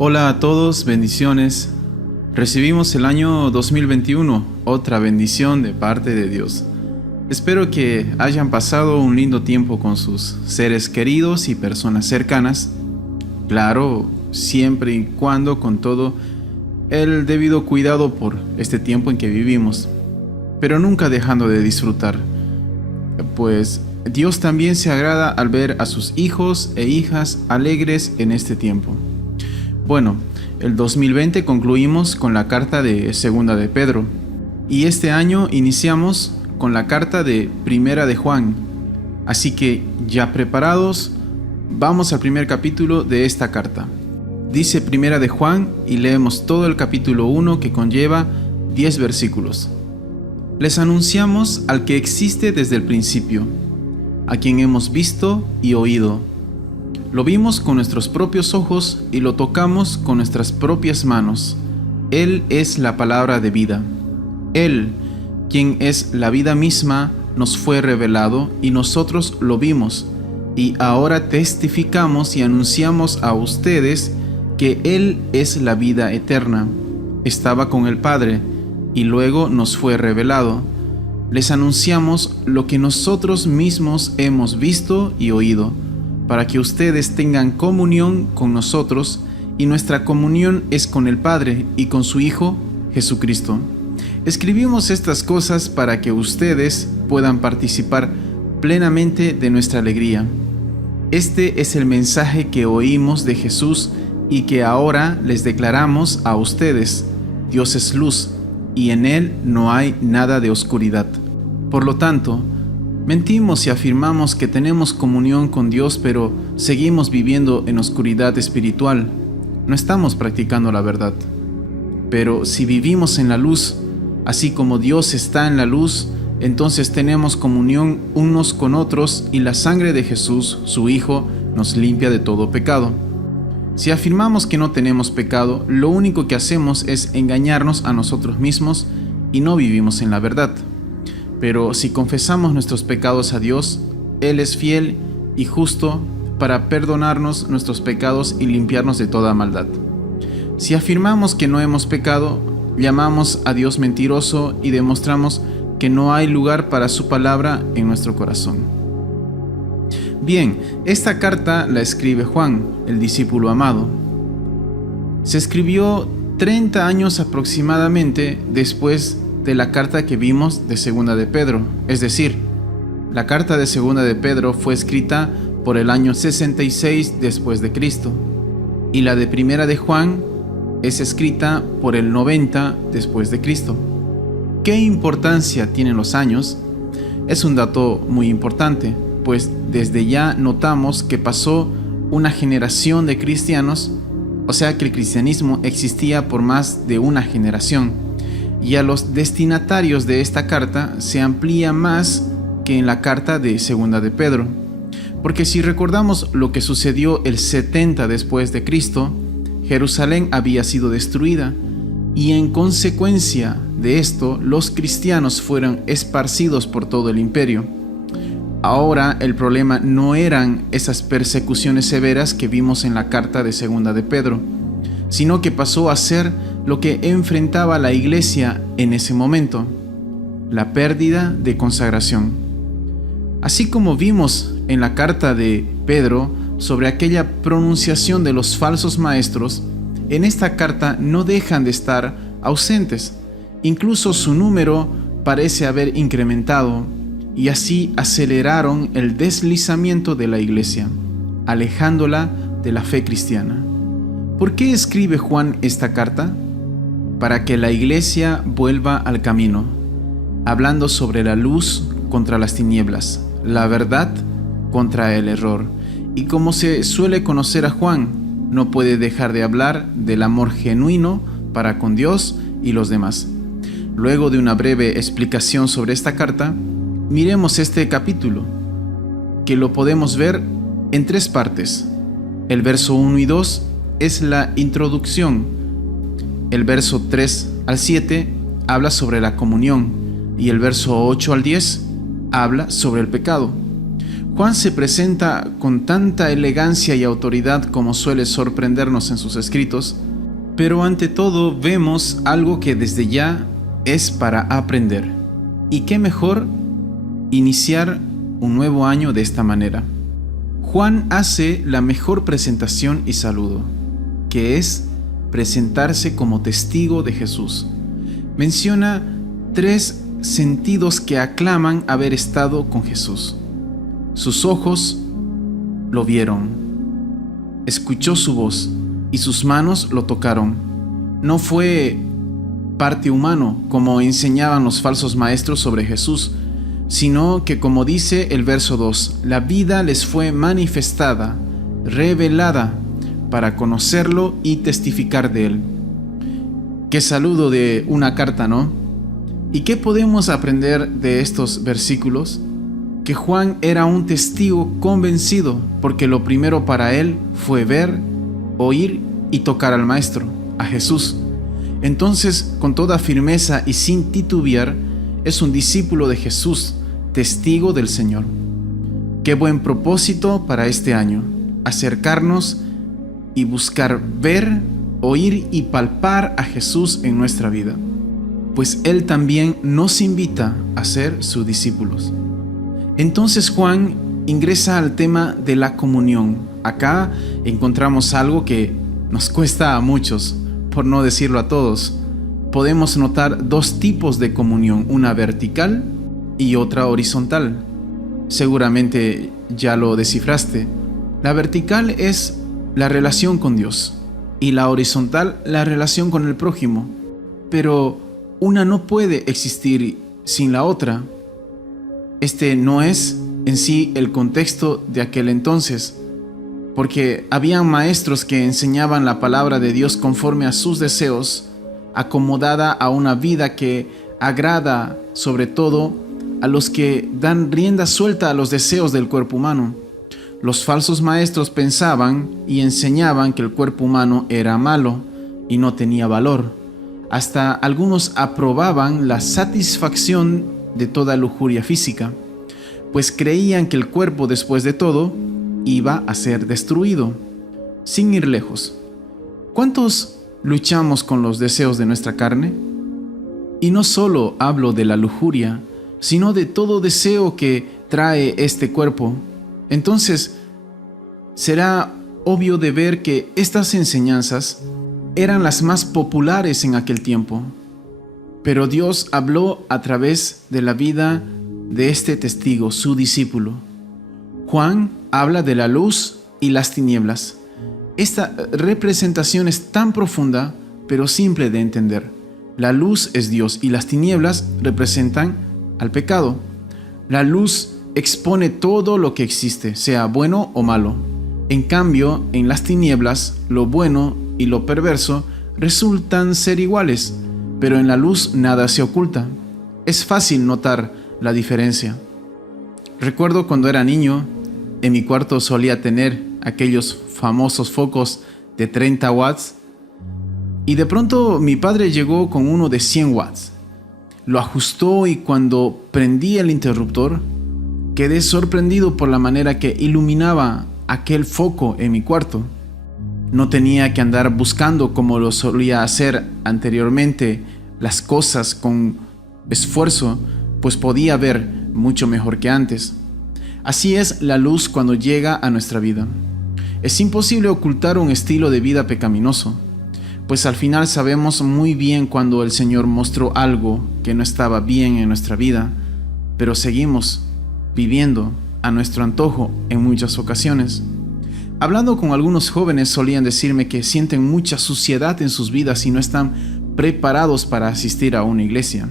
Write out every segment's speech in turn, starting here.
Hola a todos, bendiciones. Recibimos el año 2021, otra bendición de parte de Dios. Espero que hayan pasado un lindo tiempo con sus seres queridos y personas cercanas. Claro, siempre y cuando con todo el debido cuidado por este tiempo en que vivimos, pero nunca dejando de disfrutar, pues Dios también se agrada al ver a sus hijos e hijas alegres en este tiempo. Bueno, el 2020 concluimos con la carta de Segunda de Pedro y este año iniciamos con la carta de Primera de Juan. Así que ya preparados, vamos al primer capítulo de esta carta. Dice Primera de Juan y leemos todo el capítulo 1 que conlleva 10 versículos. Les anunciamos al que existe desde el principio, a quien hemos visto y oído. Lo vimos con nuestros propios ojos y lo tocamos con nuestras propias manos. Él es la palabra de vida. Él, quien es la vida misma, nos fue revelado y nosotros lo vimos. Y ahora testificamos y anunciamos a ustedes que Él es la vida eterna. Estaba con el Padre y luego nos fue revelado. Les anunciamos lo que nosotros mismos hemos visto y oído, para que ustedes tengan comunión con nosotros, y nuestra comunión es con el Padre y con su Hijo, Jesucristo. Escribimos estas cosas para que ustedes puedan participar plenamente de nuestra alegría. Este es el mensaje que oímos de Jesús y que ahora les declaramos a ustedes. Dios es luz, y en Él no hay nada de oscuridad. Por lo tanto, mentimos si afirmamos que tenemos comunión con Dios, pero seguimos viviendo en oscuridad espiritual. No estamos practicando la verdad. Pero si vivimos en la luz, así como Dios está en la luz, entonces tenemos comunión unos con otros y la sangre de Jesús, su Hijo, nos limpia de todo pecado. Si afirmamos que no tenemos pecado, lo único que hacemos es engañarnos a nosotros mismos y no vivimos en la verdad. Pero si confesamos nuestros pecados a Dios, Él es fiel y justo para perdonarnos nuestros pecados y limpiarnos de toda maldad. Si afirmamos que no hemos pecado, llamamos a Dios mentiroso y demostramos que no hay lugar para su palabra en nuestro corazón. Bien, esta carta la escribe Juan, el discípulo amado. Se escribió 30 años aproximadamente después de la carta que vimos de Segunda de Pedro, es decir, la carta de Segunda de Pedro fue escrita por el año 66 después de Cristo, y la de Primera de Juan es escrita por el 90 después de Cristo. ¿Qué importancia tienen los años? Es un dato muy importante, pues desde ya notamos que pasó una generación de cristianos, o sea que el cristianismo existía por más de una generación. Y a los destinatarios de esta carta se amplía más que en la carta de Segunda de Pedro. Porque si recordamos lo que sucedió el 70 después de Cristo, Jerusalén había sido destruida, y en consecuencia de esto, los cristianos fueron esparcidos por todo el imperio. Ahora el problema no eran esas persecuciones severas que vimos en la carta de Segunda de Pedro, sino que pasó a ser lo que enfrentaba la iglesia en ese momento: la pérdida de consagración. Así como vimos en la carta de Pedro sobre aquella pronunciación de los falsos maestros, en esta carta no dejan de estar ausentes. Incluso su número parece haber incrementado, y así aceleraron el deslizamiento de la iglesia, alejándola de la fe cristiana. ¿Por qué escribe Juan esta carta? Para que la iglesia vuelva al camino, hablando sobre la luz contra las tinieblas, la verdad contra el error. Y como se suele conocer a Juan, no puede dejar de hablar del amor genuino para con Dios y los demás. Luego de una breve explicación sobre esta carta, miremos este capítulo, que lo podemos ver en 3 partes. El verso 1 y 2 es la introducción. El verso 3 al 7 habla sobre la comunión y el verso 8 al 10 habla sobre el pecado. Juan se presenta con tanta elegancia y autoridad como suele sorprendernos en sus escritos, pero ante todo vemos algo que desde ya es para aprender. ¿Y qué mejor iniciar un nuevo año de esta manera? Juan hace la mejor presentación y saludo, que es presentarse como testigo de Jesús. Menciona 3 sentidos que aclaman haber estado con Jesús. Sus ojos lo vieron, escuchó su voz y sus manos lo tocaron. No fue parte humano como enseñaban los falsos maestros sobre Jesús, sino que, como dice el verso 2, la vida les fue manifestada, revelada, para conocerlo y testificar de él. Qué saludo de una carta, ¿no? ¿Y qué podemos aprender de estos versículos? Que Juan era un testigo convencido, porque lo primero para él fue ver, oír y tocar al Maestro, a Jesús. Entonces, con toda firmeza y sin titubear, es un discípulo de Jesús, testigo del Señor. Qué buen propósito para este año, acercarnos y buscar ver, oír y palpar a Jesús en nuestra vida, pues Él también nos invita a ser sus discípulos. Entonces Juan ingresa al tema de la comunión. Acá encontramos algo que nos cuesta a muchos, por no decirlo a todos. Podemos notar 2 tipos de comunión, una vertical y otra horizontal. Seguramente ya lo descifraste. La vertical es la relación con Dios y la horizontal la relación con el prójimo. Pero una no puede existir sin la otra. Este no es en sí el contexto de aquel entonces, porque habían maestros que enseñaban la palabra de Dios conforme a sus deseos, acomodada a una vida que agrada sobre todo a los que dan rienda suelta a los deseos del cuerpo humano. Los falsos maestros pensaban y enseñaban que el cuerpo humano era malo y no tenía valor. Hasta algunos aprobaban la satisfacción de toda lujuria física, pues creían que el cuerpo, después de todo, iba a ser destruido. Sin ir lejos, ¿cuántos luchamos con los deseos de nuestra carne? Y no solo hablo de la lujuria, sino de todo deseo que trae este cuerpo. Entonces, será obvio de ver que estas enseñanzas eran las más populares en aquel tiempo. Pero Dios habló a través de la vida de este testigo, su discípulo. Juan habla de la luz y las tinieblas. Esta representación es tan profunda, pero simple de entender. La luz es Dios y las tinieblas representan al pecado. La luz expone todo lo que existe, sea bueno o malo. En cambio, en las tinieblas, lo bueno y lo perverso resultan ser iguales, pero en la luz nada se oculta. Es fácil notar la diferencia. Recuerdo cuando era niño, en mi cuarto solía tener aquellos famosos focos de 30 watts y de pronto mi padre llegó con uno de 100 watts. Lo ajustó y cuando prendí el interruptor, quedé sorprendido por la manera que iluminaba aquel foco en mi cuarto. No tenía que andar buscando como lo solía hacer anteriormente las cosas con esfuerzo, pues podía ver mucho mejor que antes. Así es la luz cuando llega a nuestra vida. Es imposible ocultar un estilo de vida pecaminoso, pues al final sabemos muy bien cuando el Señor mostró algo que no estaba bien en nuestra vida, pero seguimos viviendo a nuestro antojo en muchas ocasiones. Hablando con algunos jóvenes solían decirme que sienten mucha suciedad en sus vidas y no están preparados para asistir a una iglesia.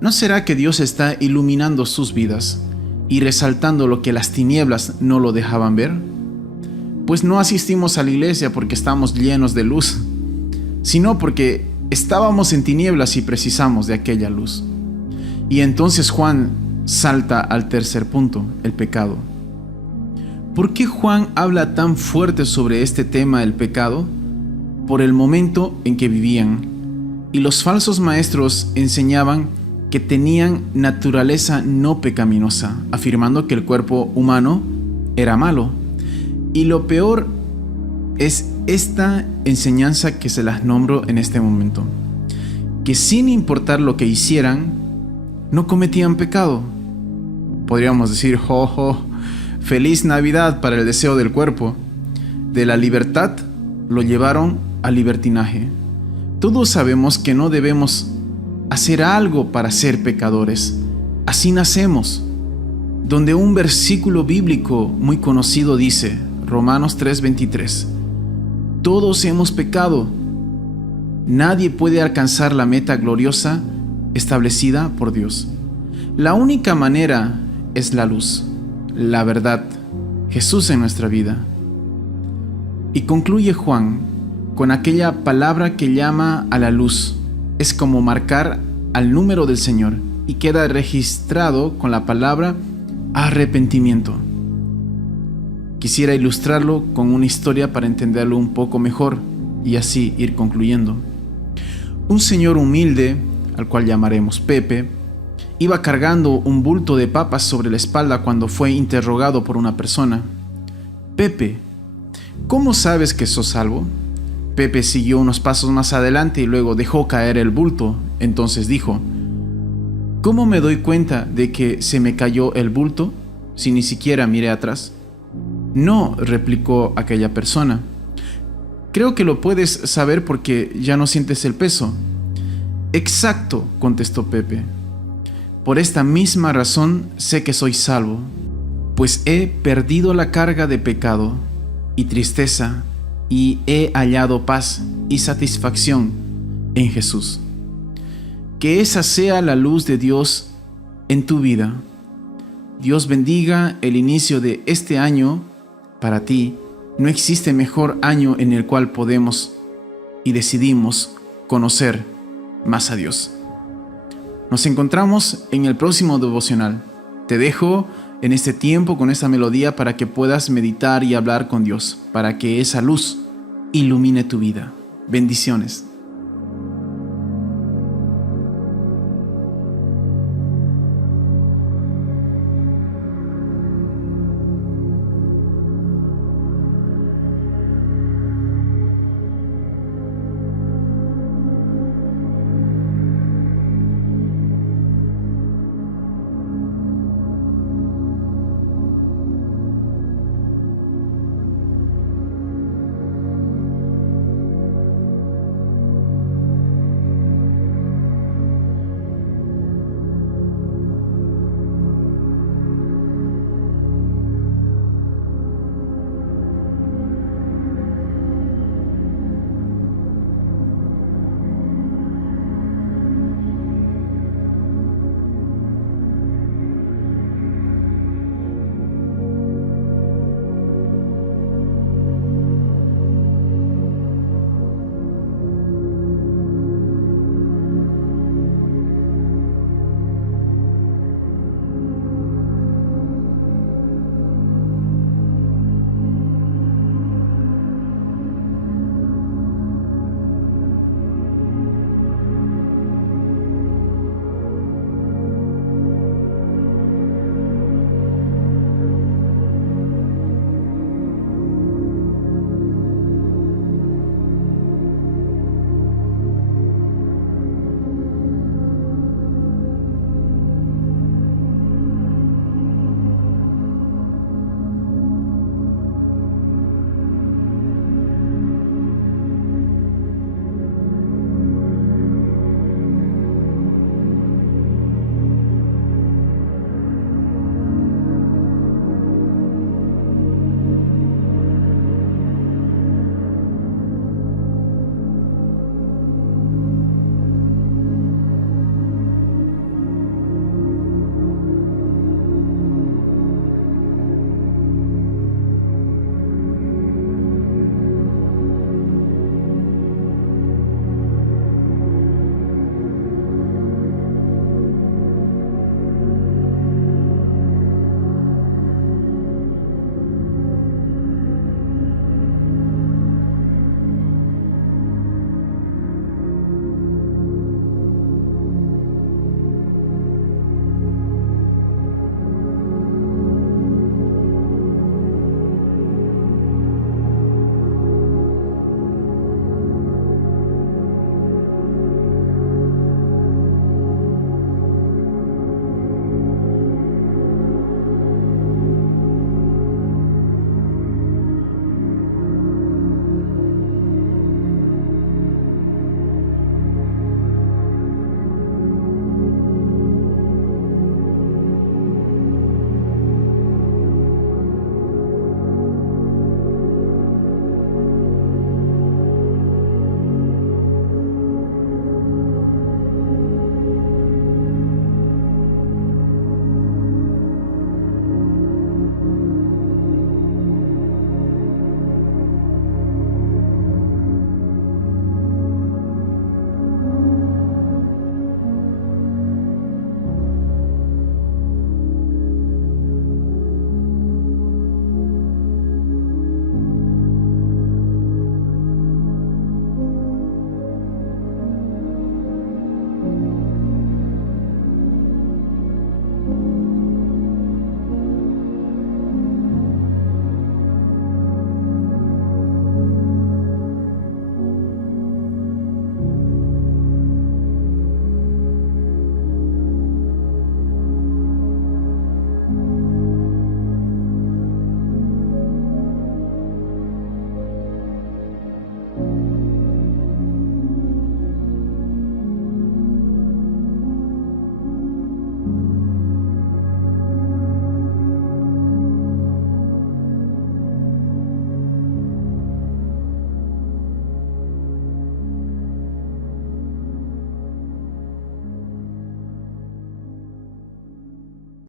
¿No será que Dios está iluminando sus vidas y resaltando lo que las tinieblas no lo dejaban ver? Pues no asistimos a la iglesia porque estamos llenos de luz, sino porque estábamos en tinieblas y precisamos de aquella luz. Y entonces Juan salta al tercer punto, el pecado. ¿Por qué Juan habla tan fuerte sobre este tema del pecado? Por el momento en que vivían. Y los falsos maestros enseñaban que tenían naturaleza no pecaminosa, afirmando que el cuerpo humano era malo. Y lo peor es esta enseñanza que se las nombro en este momento, que sin importar lo que hicieran, no cometían pecado. Podríamos decir, feliz Navidad para el deseo del cuerpo. De la libertad lo llevaron al libertinaje. Todos sabemos que no debemos hacer algo para ser pecadores. Así nacemos. Donde un versículo bíblico muy conocido dice, Romanos 3:23, todos hemos pecado. Nadie puede alcanzar la meta gloriosa establecida por Dios. La única manera es la luz, la verdad, Jesús en nuestra vida. Y concluye Juan con aquella palabra que llama a la luz. Es como marcar al número del Señor y queda registrado con la palabra arrepentimiento. Quisiera ilustrarlo con una historia para entenderlo un poco mejor y así ir concluyendo. Un señor humilde, al cual llamaremos Pepe, iba cargando un bulto de papas sobre la espalda cuando fue interrogado por una persona. Pepe, ¿cómo sabes que sos salvo? Pepe siguió unos pasos más adelante y luego dejó caer el bulto. Entonces dijo, ¿cómo me doy cuenta de que se me cayó el bulto si ni siquiera miré atrás? No, replicó aquella persona. Creo que lo puedes saber porque ya no sientes el peso. Exacto, contestó Pepe. Por esta misma razón sé que soy salvo, pues he perdido la carga de pecado y tristeza y he hallado paz y satisfacción en Jesús. Que esa sea la luz de Dios en tu vida. Dios bendiga el inicio de este año para ti. No existe mejor año en el cual podemos y decidimos conocer más a Dios. Nos encontramos en el próximo devocional. Te dejo en este tiempo con esta melodía para que puedas meditar y hablar con Dios, para que esa luz ilumine tu vida. Bendiciones.